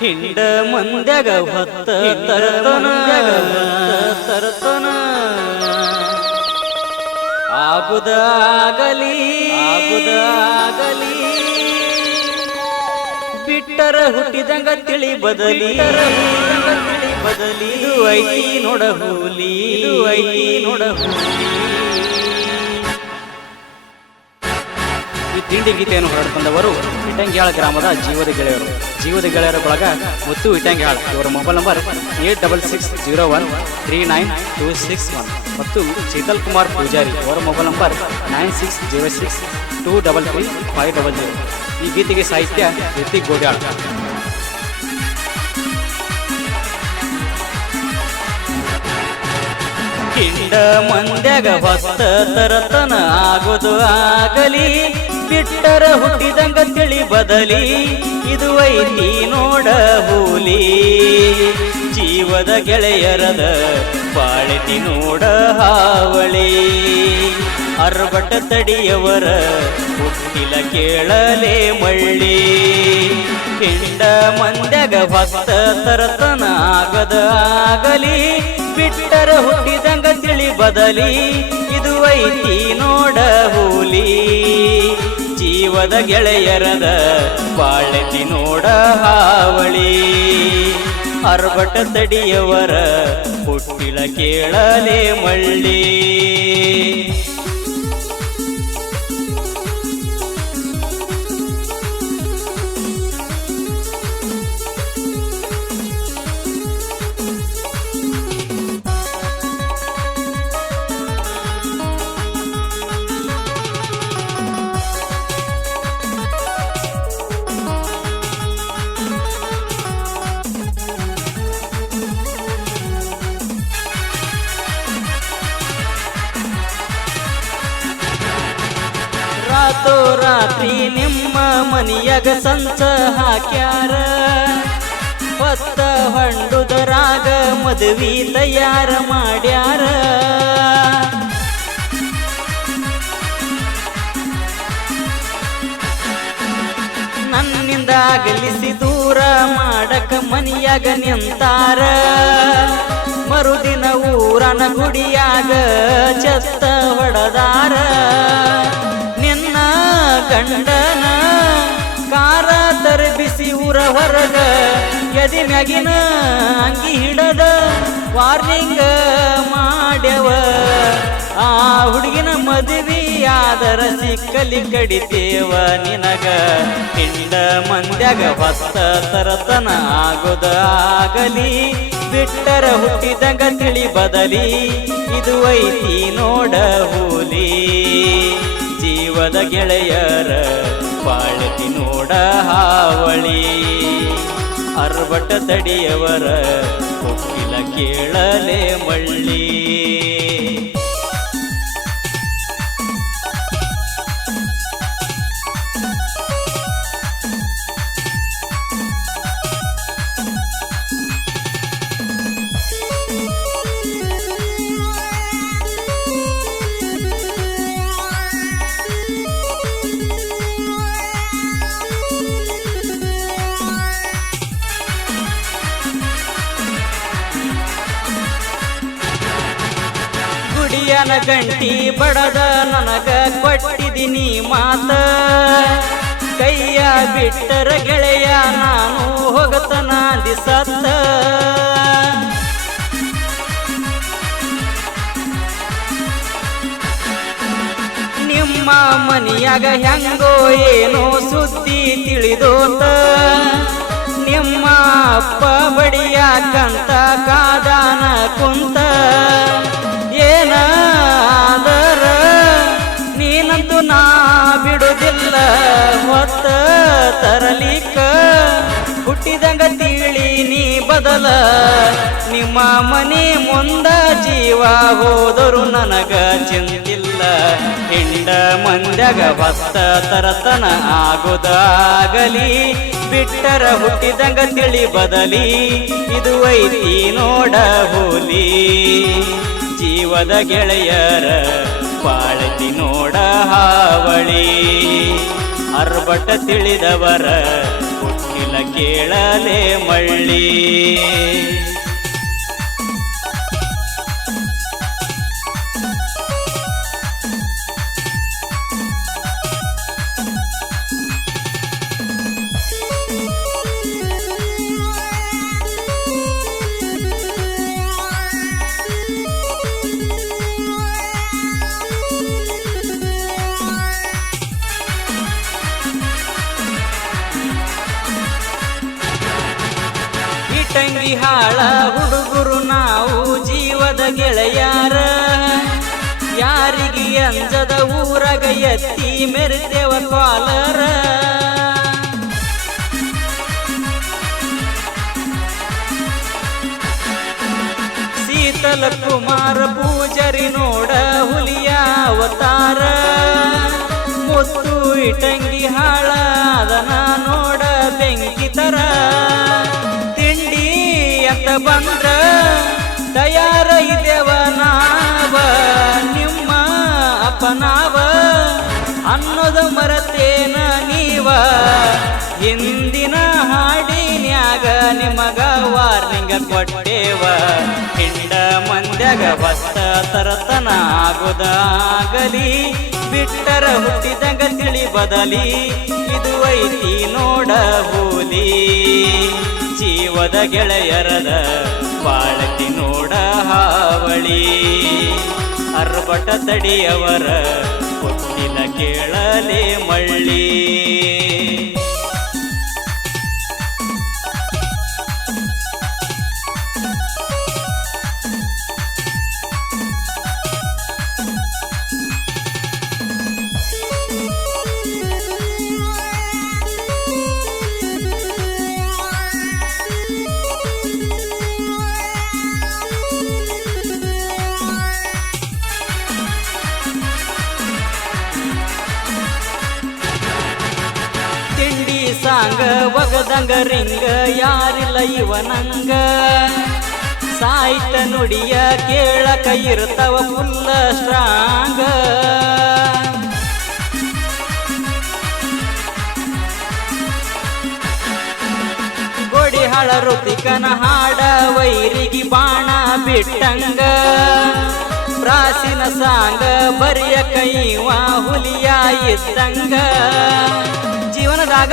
ಹಿಂಡ ಮಂದ್ಯಾಗ ಹೊತ್ತ ತರತನ. ತರತನ ಆಗುದಾಗಲಿ ಆಗುದಾಗಲಿ. ಬಿಟ್ಟರ ಹುಟ್ಟಿದಂಗ ತಿಳಿ ಬದಲಿ. ಬದಲಿ. ಇದು ಐತಿ ನೋಡ ಹೂಲಿ. ಇದು ಐತಿ ನೋಡ ಹೂಲಿ. ತಿಂಡಿ ಗೀತೆಯನ್ನು ಹೊರಡ್ಕೊಂಡವರು ಇಟಂಗ್ಯಾಳ ಗ್ರಾಮದ ಜೀವದ ಗೆಳೆಯರು. ಜೀವದ ಗೆಳೆಯರ ಬಳಗ ಮುತ್ತು ಇಟಂಗ್ಯಾಳ ಇವರ mobile number eight double six zero one three nine two six one ಮತ್ತು ಶೀತಲ್ ಕುಮಾರ್ ಪೂಜಾರಿ ಅವರ mobile number nine six zero six two double three five double zero. ಈ ಗೀತೆಗೆ ಸಾಹಿತ್ಯ ಋತಿಕ್ ಗೋಡ್ಯಾಳ. ಕಿಂಡ ಮಂದ್ಯಾಗ ಭಕ್ತ ತರತನ ಆಗೋದು ಆಗಲಿ. ಬಿಟ್ಟರ ಹುಟ್ಟಿದಂಗ ತಿಳಿ ಬದಲಿ ಇದು ಐತಿ ನೋಡ ಹೂಲಿ. ಜೀವದ ಗೆಳೆಯರದ ಬಾಳೆತಿ ನೋಡ ಹಾವಳಿ. ಅರ್ಬಟ ತಡಿಯವರ ಹುಟ್ಟಿಲ ಕೇಳಲೆ ಮಳ್ಳಿ. ಹೆಂಡ ಮಂದ್ಯಾಗ ಭಕ್ತ ತರತನ ಆಗದ ಆಗಲಿ, ಬಿಟ್ಟರ ಹುಟ್ಟಿದಂಗ ತಿಳಿ ಬದಲಿ ಇದು ಐತಿ ನೋಡ ಹೂಲಿ. ಜೀವದ ಗೆಳೆಯರದ ಬಾಳೆತಿ ನೋಡ ಹಾವಳಿ. ಅರ್ಬಟ ತಡಿಯವರ ಹುಟ್ಟಿಲ ಕೇಳಲೆ ಮಳ್ಳಿ. ರಾತೋ ರಾತ್ರಿ ನಿಮ್ಮ ಮನಿಯಗ ಸಂಚ ಹಾಕ್ಯಾರ. ಹೊತ್ತ ಹೊಂಡುದರಾಗ ಮದುವಿ ತಯಾರ ಮಾಡ್ಯಾರ. ನನ್ನಿಂದ ಅಗಲಿಸಿ ದೂರ ಮಾಡಕ ಮನಿಯಾಗ ನಿಂತಾರ. ಮರುದಿನ ಊರನ ಗುಡಿಯಾಗ ಚತ್ತ ಹೊಡದಾರ. ತರಬಿಸಿ ಊರ ಹೊರಗ, ಎದಿ ಮ್ಯಾಗಿನ ಅಂಗಿ ಹಿಡದ ವಾರ್ನಿಂಗ್ ಮಾಡ್ಯವ. ಆ ಹುಡುಗಿನ ಆದರ ಸಿಕ್ಕಲಿ ಕಡಿತೇವ ನಿನಗ. ಹಿಂಡ ಮಂದ್ಯಾಗ ಹೊಸ ತರತನ ಆಗುದ ಆಗಲಿ. ಬಿಟ್ಟರ ಹುಟ್ಟಿದಂಗ ತಿಳಿ ಬದಲಿ, ಇದು ಐತಿ ನೋಡ ಹೂಲಿ. ಜೀವದ ಗೆಳೆಯರ ಬಾಳತಿ ನೋಡ ಹಾವಳಿ. ಅರ್ಬಟ ತಡಿಯವರ ಕೊಕ್ಕಿಲ ಕೇಳಲೆ ಮಳ್ಳಿ. ಗುಡಿಯನ ಗಂಟಿ ಬಡದ ನನಗ ಕೊಟ್ಟಿದ್ದೀನಿ ಮಾತ. ಕೈಯ ಬಿಟ್ಟರ ಗೆಳೆಯ ನಾನು ಹೋಗತನ ದಿಸತ್ತ. ನಿಮ್ಮ ಮನಿಯಾಗ ಹೆಂಗೋ ಏನೋ ಸುದ್ದಿ ತಿಳಿದೋತ. ನಿಮ್ಮ ಅಪ್ಪ ಬಡಿಯಾಕಂತ ಕಾದಾನ ಕುಂತ. ಹುಟ್ಟಿದಂಗ ತಿಳಿ ನೀ ಬದಲ. ನಿಮ್ಮ ಮನೆ ಮುಂದ ಜೀವ ಹೋದರು ನನಗ ಚಿಂತಿಲ್ಲ. ಹಿಂಡ ಮಂದ್ಯಾಗ ಭತ್ತ ತರತನ ಆಗುದಾಗಲಿ. ಬಿಟ್ಟರ ಹುಟ್ಟಿದಂಗ ತಿಳಿ ಬದಲಿ. ಇದು ಐತಿ ನೋಡ ಹೋಲಿ. ಜೀವದ ಗೆಳೆಯರ ಬಾಳತಿ ನೋಡ ಹಾವಳಿ. ಅರ್ಬಟ ತಿಳಿದವರ ಹುಟ್ಟಿಲ ಕೇಳಲೆ ಮಳ್ಳಿ. ಅಂಜದ ಊರಗ ಎತ್ತಿ ಮೆರೆದೇವ ಕಾಲರ. ಶೀತಲ ಕುಮಾರ ಪೂಜರಿ ನೋಡ ಹುಲಿಯ ಅವತಾರ. ಮುತ್ತು ಇಟಂಗಿ ಹಾಳ ಅದನ ನೋಡ ಬೆಂಕಿ ತರ. ತಿಂಡಿ ಅಂತ ಬಂದ್ರ, ತಯಾರ ಇದೇವ ಅನ್ನೋದು ಮರತೇನ ನೀವ? ಹಿಂದಿನ ಹಾಡಿನ್ಯಾಗ ನಿಮಗ ವಾರ್ನಿಂಗ ಕೊಟ್ಟೇವ? ಹಿಂಡ ಮಂದ್ಯಾಗ ಬಸ್ತ ತರತನ ಆಗುದಾಗಲಿ, ಬಿಟ್ಟರ ಹುಟ್ಟಿದಂಗ ತಿಳಿ ಬದಲಿ ಇದು ಐತಿ ನೋಡ ಹೋಲಿ. ಜೀವದ ಗೆಳೆಯರದ ಬಾಳತಿ ನೋಡ ಹಾವಳಿ. ಅರ್ಬಟ ತಡಿಯವರ ಹುಟ್ಟಿನ ಕೇಳಲೇ ಮಳ್ಳಿ. ಒಗದಂಗ ರಿಂಗ, ಯಾರಿಲ್ಲ ಇವನಂಗ ಸಾಹಿತ್ಯ ನುಡಿಯ ಕೇಳಕ ಇರ್ತಾವ ಫುಲ್ಲ ಸ್ಟ್ರಾಂಗ. ಗೋಡಿ ಹಾಳ ಋತಿಕನ ಹಾಡ ವೈರಿಗಿ ಬಾಣ ಬಿಟ್ಟಂಗ. ಪ್ರಾಸಿನ ಸಾಂಗ ಬರಿಯ ಕೈವಾ ಹುಲಿಯ ಇದ್ದಂಗ ಜೀವನದಾಗ